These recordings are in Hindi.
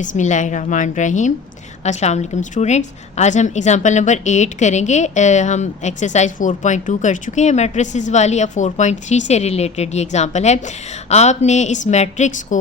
बिस्मिल्लाहिर्रहमानिर्रहीम। अस्सलाम वालेकुम स्टूडेंट्स। आज हम एग्जांपल नंबर 8 करेंगे। हम एक्सरसाइज 4.2 कर चुके हैं मैट्रिसेस वाली। अब 4.3 से रिलेटेड ये एग्जांपल है। आपने इस मैट्रिक्स को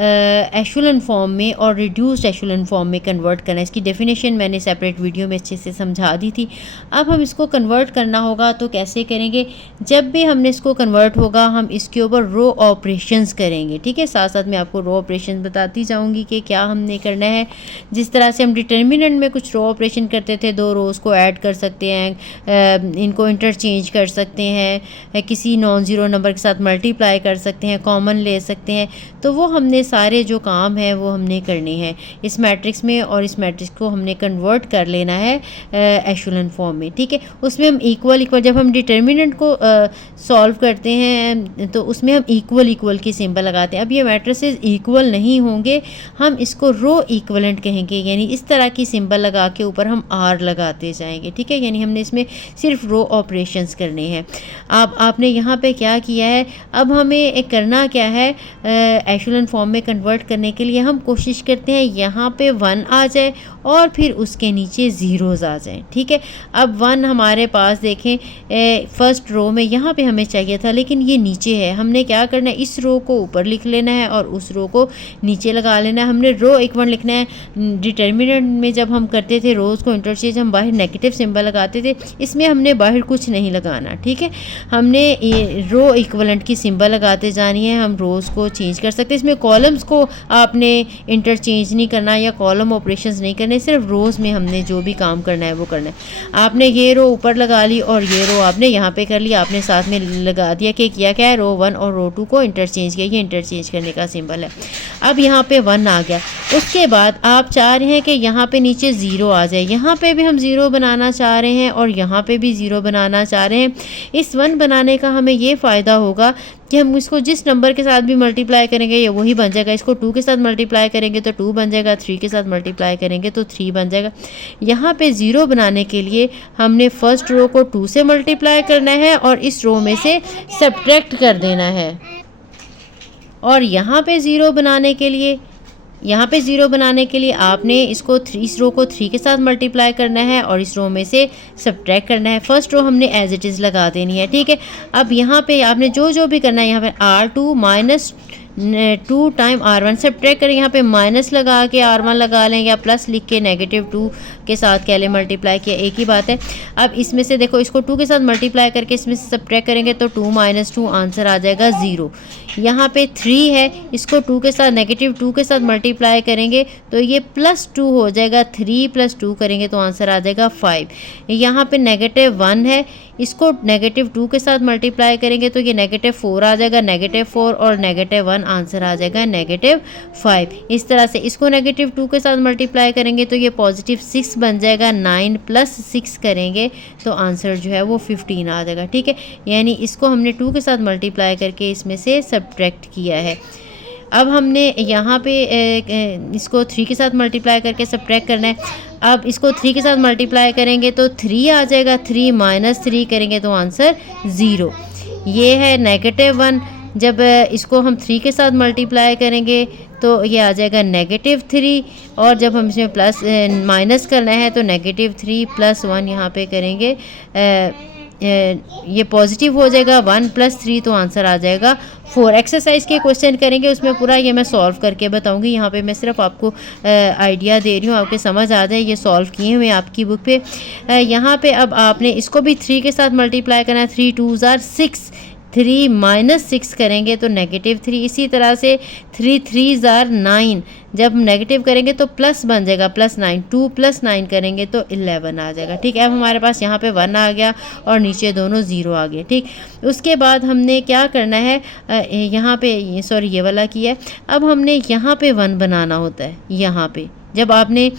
एशेलन फॉर्म में और रिड्यूस्ड एशेलन फॉर्म में कन्वर्ट करना है। इसकी डेफिनेशन मैंने सेपरेट वीडियो में अच्छे से समझा दी थी। अब हम इसको कन्वर्ट करना होगा तो कैसे करेंगे? जब भी हमने इसको कन्वर्ट होगा हम इसके ऊपर रो ऑपरेशंस करेंगे। ठीक है, साथ साथ मैं आपको रो ऑपरेशन बताती जाऊंगी कि क्या हमने करना है। जिस तरह से हम डिटर्मिनेंट में कुछ रो ऑपरेशन करते थे, दो रोज़ को ऐड कर सकते हैं, इनको इंटरचेंज कर सकते हैं, किसी नॉन ज़ीरो नंबर के साथ मल्टीप्लाई कर सकते हैं, कॉमन ले सकते हैं। तो वो हमने सारे जो काम है वो हमने करने हैं इस मैट्रिक्स में, और इस मैट्रिक्स को हमने कन्वर्ट कर लेना है एशेलन फॉर्म में। ठीक है, उसमें हम इक्वल जब हम डिटर्मिनेंट को सॉल्व करते हैं तो उसमें हम इक्वल की सिंबल लगाते हैं। अब ये मैट्रिसेस इक्वल नहीं होंगे, हम इसको रो इक्वलेंट कहेंगे, यानी इस तरह की सिंबल लगा के ऊपर हम आर लगाते जाएंगे। ठीक है, यानी हमने इसमें सिर्फ रो ऑपरेशंस करने हैं। आपने यहाँ पे क्या किया है, अब हमें एक करना क्या है, एशेलन फॉर्म में कन्वर्ट करने के लिए हम कोशिश करते हैं यहाँ पे 1 आ जाए और फिर उसके नीचे ज़ीरोज़ आ जाएं। ठीक है, अब 1 हमारे पास देखें फर्स्ट रो में यहाँ पे हमें चाहिए था, लेकिन ये नीचे है। हमने क्या करना है, इस रो को ऊपर लिख लेना है और उस रो को नीचे लगा लेना है। हमने रो इक्वल लिखना है। डिटर्मिनेंट में जब हम करते थे रोज़ को इंटरचेंज, हम बाहर नेगेटिव सिंबल लगाते थे, इसमें हमने बाहर कुछ नहीं लगाना। ठीक है, हमने रो इक्वलेंट की सिंबल लगाते जानी है। हम रोज़ को चेंज कर सकते हैं, इसमें कॉलम्स को आपने इंटरचेंज नहीं करना या कॉलम ऑपरेशंस नहीं करने, सिर्फ रोज़ में हमने जो भी काम करना है वो करना है। आपने ये रो ऊपर लगा ली और ये रो आपने यहाँ पे कर लिया, आपने साथ में लगा दिया कि किया क्या है, रो 1 और रो 2 को इंटरचेंज किया। ये इंटरचेंज करने का सिंबल है। अब यहाँ पे 1 आ गया। उसके बाद आप चाह रहे हैं कि यहाँ पे नीचे 0 आ जाए, यहाँ पे भी हम 0 बनाना चाह रहे हैं और यहाँ पे भी 0 बनाना चाह रहे हैं। इस 1 बनाने का हमें ये फ़ायदा होगा कि हम इसको जिस नंबर के साथ भी मल्टीप्लाई करेंगे ये वही बन जाएगा। इसको 2 के साथ मल्टीप्लाई करेंगे तो 2 बन जाएगा, 3 के साथ मल्टीप्लाई करेंगे तो 3 बन जाएगा। यहाँ पे 0 बनाने के लिए हमने फर्स्ट रो को 2 से मल्टीप्लाई करना है और इस रो में से सब्ट्रैक्ट कर देना है। और यहाँ पे 0 बनाने के लिए आपने इसको इस रो को 3 के साथ मल्टीप्लाई करना है और इस रो में से सब्ट्रैक्ट करना है। फर्स्ट रो हमने एज इट इज़ लगा देनी है। ठीक है, अब यहाँ पे आपने जो भी करना है, यहाँ पे R2 minus 2 time R1 subtract करें, यहाँ पे माइनस लगा के R1 लगा लें या प्लस लिख के -2 के साथ क्या लें मल्टीप्लाई किया, एक ही बात है। अब इसमें से देखो, इसको 2 के साथ मल्टीप्लाई करके इसमें से सब्ट्रैक्ट करेंगे तो 2 - 2 आंसर आ जाएगा 0। यहाँ पे 3 है, इसको 2 के साथ -2 के साथ मल्टीप्लाई करेंगे तो ये +2 हो जाएगा। 3 + 2 करेंगे तो आंसर आ जाएगा 5। यहाँ पे -1 है, इसको -2 के साथ मल्टीप्लाई करेंगे तो ये -4 आ जाएगा। -4 और -1 आंसर आ जाएगा -5। इस तरह से इसको -2 के साथ मल्टीप्लाई करेंगे तो ये +6 बन जाएगा। 9 + 6 करेंगे तो आंसर जो है वो 15 आ जाएगा। ठीक है, यानी इसको हमने 2 के साथ मल्टीप्लाई करके इसमें से सब्ट्रैक्ट किया है। अब हमने यहाँ पे इसको 3 के साथ मल्टीप्लाई करके सब्ट्रैक्ट करना है। अब इसको 3 के साथ मल्टीप्लाई करेंगे तो 3 आ जाएगा। 3 - 3 करेंगे तो आंसर 0। ये है -1। जब इसको हम 3 के साथ मल्टीप्लाई करेंगे तो ये आ जाएगा -3, और जब हम इसमें प्लस माइनस करना है तो -3 + 1 यहाँ पे करेंगे, ये पॉजिटिव हो जाएगा। 1 + 3 तो आंसर आ जाएगा 4। एक्सरसाइज के क्वेश्चन करेंगे, उसमें पूरा ये मैं सॉल्व करके बताऊंगी। यहाँ पे मैं सिर्फ आपको आइडिया दे रही हूँ, आपके समझ आ जाए। ये सॉल्व किए हुए आपकी बुक पे। यहाँ पे अब आपने इसको भी 3 के साथ मल्टीप्लाई करना है। 3 2 = 6, 3 - 6 करेंगे तो -3। इसी तरह से 3 3 = 9, जब हम नेगेटिव करेंगे तो प्लस बन जाएगा, +9। 2 + 9 करेंगे तो 11 आ जाएगा। ठीक है, अब हमारे पास यहाँ पे 1 आ गया और नीचे दोनों 0 आ गए। ठीक, उसके बाद हमने क्या करना है, यहाँ पे सॉरी ये वाला किया है। अब हमने यहाँ पे 1 बनाना होता है, यहाँ पे जब आपने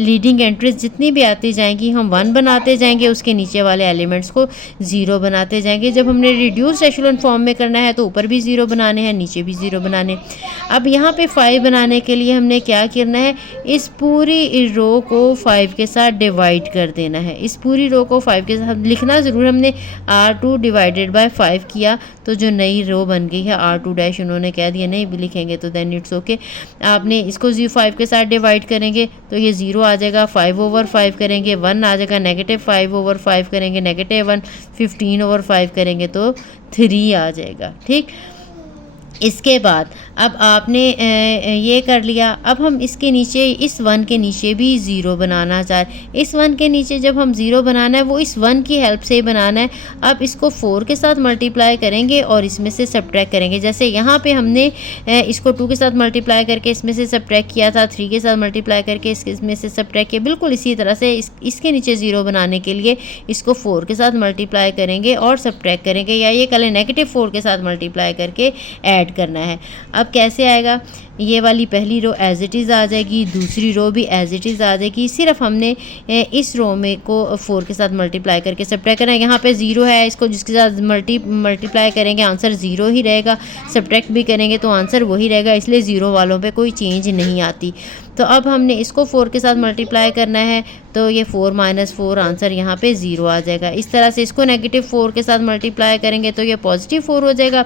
लीडिंग एंट्रीज जितनी भी आती जाएंगी हम 1 बनाते जाएंगे, उसके नीचे वाले एलिमेंट्स को 0 बनाते जाएंगे। जब हमने रिड्यूस्ड एशेलॉन फॉर्म में करना है तो ऊपर भी 0 बनाने हैं, नीचे भी 0 बनाने। अब यहाँ पे 5 बनाने के लिए हमने क्या करना है, इस पूरी रो को 5 के साथ डिवाइड कर देना है। इस पूरी रो को 5 के साथ लिखना ज़रूर, हमने R2 डिवाइडेड बाय 5 किया तो जो नई रो बन गई है R2 डैश, उन्होंने कह दिया नहीं भी लिखेंगे तो देन इट्स ओके। आपने इसको 5 के साथ डिवाइड करेंगे तो ये 0 आ जाएगा, 5/5 करेंगे 1 आ जाएगा, -5/5 करेंगे -1, 15/5 करेंगे तो 3 आ जाएगा। ठीक, इसके बाद अब आपने ये कर लिया। अब हम इसके नीचे, इस 1 के नीचे भी 0 बनाना चाहें। इस 1 के नीचे जब हम 0 बनाना है वो इस 1 की हेल्प से ही बनाना है। अब इसको 4 के साथ मल्टीप्लाई करेंगे और इसमें से सब्ट्रैक्ट करेंगे। जैसे यहाँ पे हमने इसको 2 के साथ मल्टीप्लाई करके इसमें से सब्ट्रैक्ट किया था, 3 के साथ मल्टीप्लाई करके इसमें से सब्ट्रैक्ट किया, बिल्कुल इसी तरह से इसके नीचे 0 बनाने के लिए इसको 4 के साथ मल्टीप्लाई करेंगे और सब्ट्रैक्ट करेंगे, या ये कल -4 के साथ मल्टीप्लाई करके ऐड करना है। अब कैसे आएगा, ये वाली पहली रो एज इट इज़ आ जाएगी, दूसरी रो भी एज इट इज़ आ जाएगी। सिर्फ हमने इस रो में को 4 के साथ मल्टीप्लाई करके सब्ट्रैक्ट करना है। यहाँ पे 0 है, इसको जिसके साथ मल्टीप्लाई करेंगे आंसर 0 ही रहेगा, सब्ट्रैक्ट भी करेंगे तो आंसर वही रहेगा, इसलिए 0 वालों पे कोई चेंज नहीं आती। तो अब हमने इसको 4 के साथ मल्टीप्लाई करना है तो ये 4 - 4 आंसर यहाँ पे 0 आ जाएगा। इस तरह से इसको -4 के साथ मल्टीप्लाई करेंगे तो ये +4 हो जाएगा,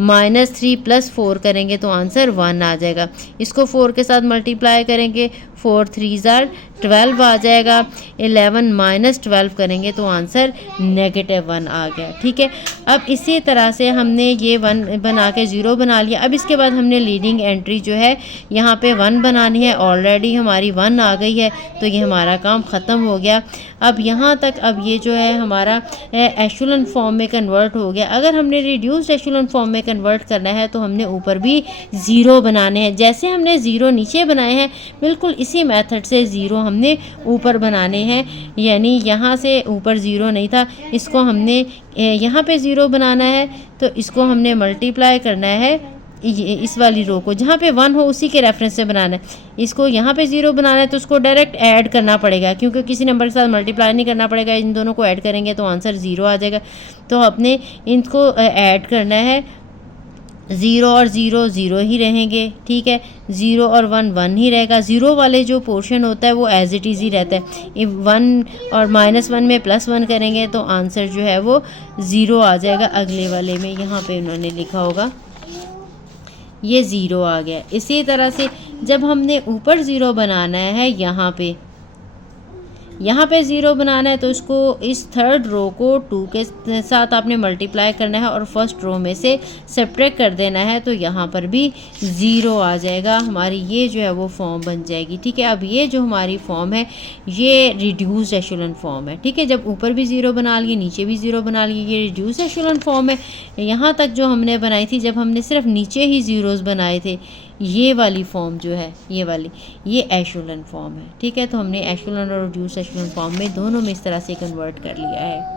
-3 + 4 करेंगे तो आंसर 1 आ जाएगा। इसको 4 के साथ मल्टीप्लाई करेंगे, 4 × 3 = 12 आ जाएगा, 11 - 12 करेंगे तो आंसर -1 आ गया। ठीक है, अब इसी तरह से हमने ये 1 बना के 0 बना लिया। अब इसके बाद हमने लीडिंग एंट्री जो है यहाँ पे 1 बनानी है, ऑलरेडी हमारी 1 आ गई है तो ये हमारा काम ख़त्म हो गया। अब यहाँ तक अब ये जो है हमारा एशेलॉन फॉर्म में कन्वर्ट हो गया। अगर हमने रिड्यूस्ड एशेलॉन फॉर्म में कन्वर्ट करना है तो हमने ऊपर भी 0 बनाने हैं। जैसे हमने 0 नीचे बनाए हैं बिल्कुल इसी मेथड से 0 हमने ऊपर बनाने हैं, यानी यहाँ से ऊपर 0 नहीं था, इसको हमने यहाँ पे 0 बनाना है तो इसको हमने मल्टीप्लाई करना है इस वाली रो को, जहाँ पे 1 हो उसी के रेफरेंस से बनाना है। इसको यहाँ पे 0 बनाना है तो उसको डायरेक्ट ऐड करना पड़ेगा, क्योंकि किसी नंबर के साथ मल्टीप्लाई नहीं करना पड़ेगा, इन दोनों को ऐड करेंगे तो आंसर 0 आ जाएगा। तो अपने इनको ऐड करना है, 0 और 0 0 ही रहेंगे। ठीक है, 0 और 1 1 ही रहेगा। 0 वाले जो पोर्शन होता है वो एज इट इज़ ही रहता है। 1 और -1 में +1 करेंगे तो आंसर जो है वो 0 आ जाएगा। अगले वाले में यहाँ पे उन्होंने लिखा होगा ये 0 आ गया। इसी तरह से जब हमने ऊपर 0 बनाना है, यहाँ पे 0 बनाना है तो इसको इस थर्ड रो को 2 के साथ आपने मल्टीप्लाई करना है और फर्स्ट रो में से सब्ट्रैक्ट कर देना है तो यहाँ पर भी 0 आ जाएगा। हमारी ये जो है वो फॉर्म बन जाएगी। ठीक है, अब ये जो हमारी फॉर्म है ये रिड्यूस्ड एशेलॉन फॉर्म है। ठीक है, जब ऊपर भी 0 बना लिए नीचे भी 0 बना लिए, ये रिड्यूस्ड एशेलॉन फॉर्म है। यहाँ तक जो हमने बनाई थी जब हमने सिर्फ नीचे ही 0s बनाए थे, ये वाली फॉर्म जो है ये वाली, ये एशेलॉन फॉर्म है। ठीक है, तो हमने एशेलॉन और रिड्यूस्ड एशेलॉन फॉर्म में दोनों में इस तरह से कन्वर्ट कर लिया है।